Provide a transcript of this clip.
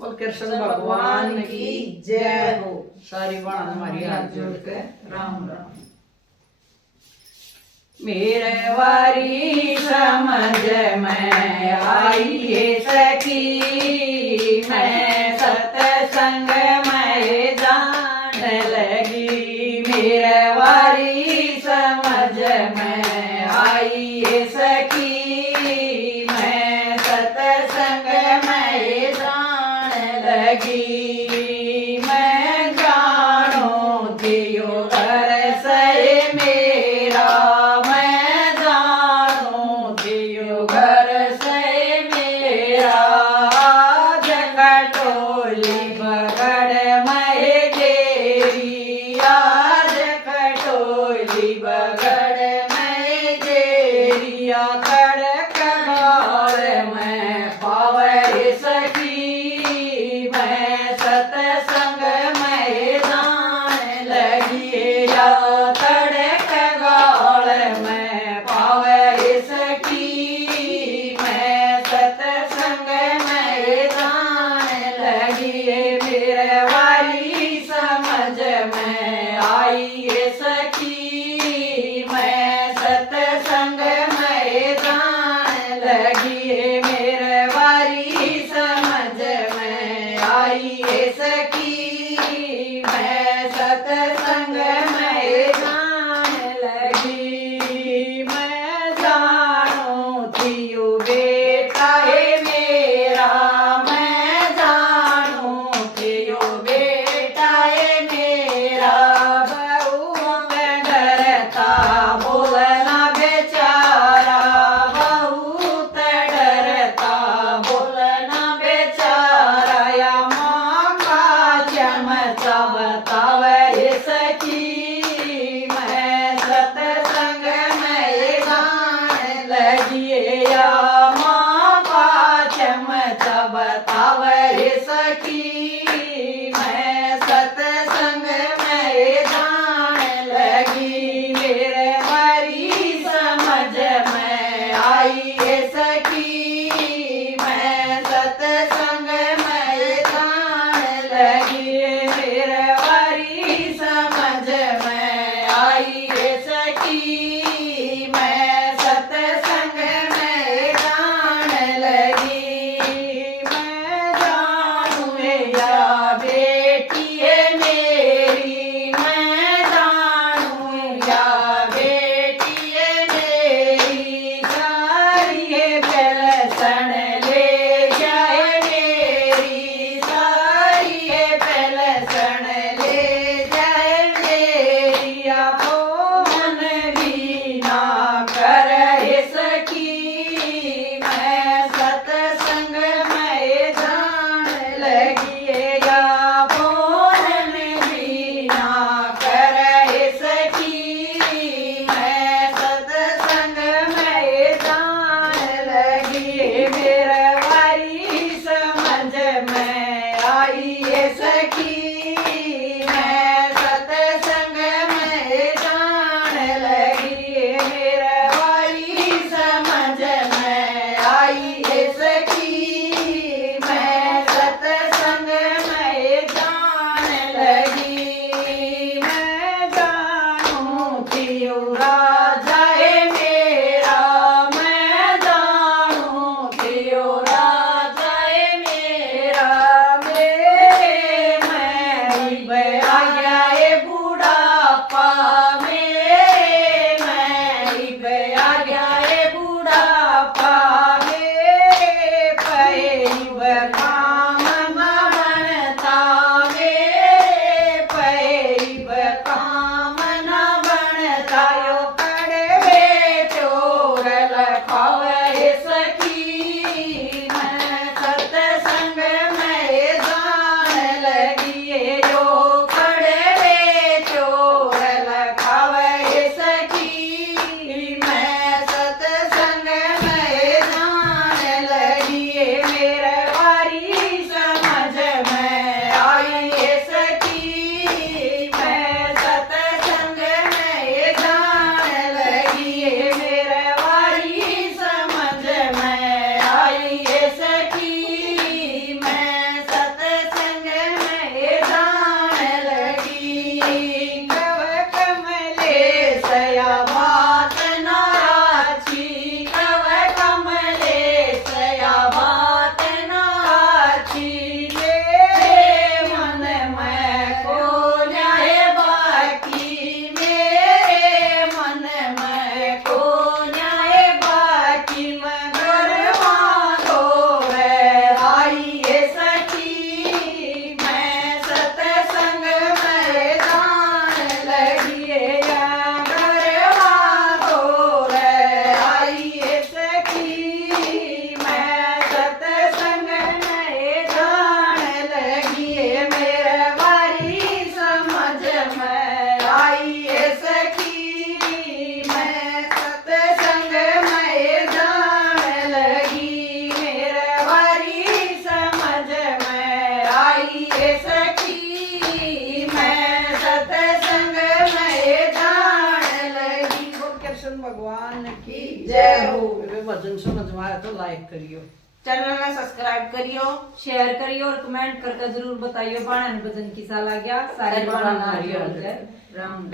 बोल कृष्ण भगवान की जय हो। सारी बाण हमारी हाथ जोड़ के राम राम। मेरे वारी समझ में आई ये सखी, मैं सत्संग में जान लगी। मेरे वारी समझ में आई ये सखी, मैं सत्संग में जान लगी। मैं जानो थियो घर से मेरा, मैं जानो थियो घर से मेरा। जगटोली बगड़ मैं तेरी, आज कटोली बगड़ मैं तेरी। कड़क गाल में पावे सखी, मैं सत्संग में जान लगी। कड़क गाल में पावे सखी, मैं सत्संग में जान लगी। मेरे वाली समझ में आई ये सखी, मैं सत्संग में जान लगी। मेरे वाली समझ में आई ये सखी, मैं सत्संग में जान लगी। मैं जानो थियो बेटा है मेरा, मैं जानो थियो बेटा है मेरा। बहुत डरता बोलना बेचारा, बहुत डरता बोलना बेचारा। या माँ का चमचा बतावे सखी, मैं सत्संग में जान लगी। या माँ का चमचा बतावे सखी, मैं सत्संग में जान लगी। मेरे वारी समझ में आई ये सखी, मैं सत्संग में जान लगी। मेरे वारी समझ में आई ये सखी, मैं सत्संग में जान लगी। मैं जानू या आई है सखी मैं सत्संग में जान लगी। बोल कृष्ण भगवान की जय हो। भजन समझ में आया तो लाइक करियो, चैनल में सब्सक्राइब करियो, शेयर करियो और कमेंट करके जरूर बताइयो बाणन भजन किसा लग गया। सारी बाणन हरियर जय राम।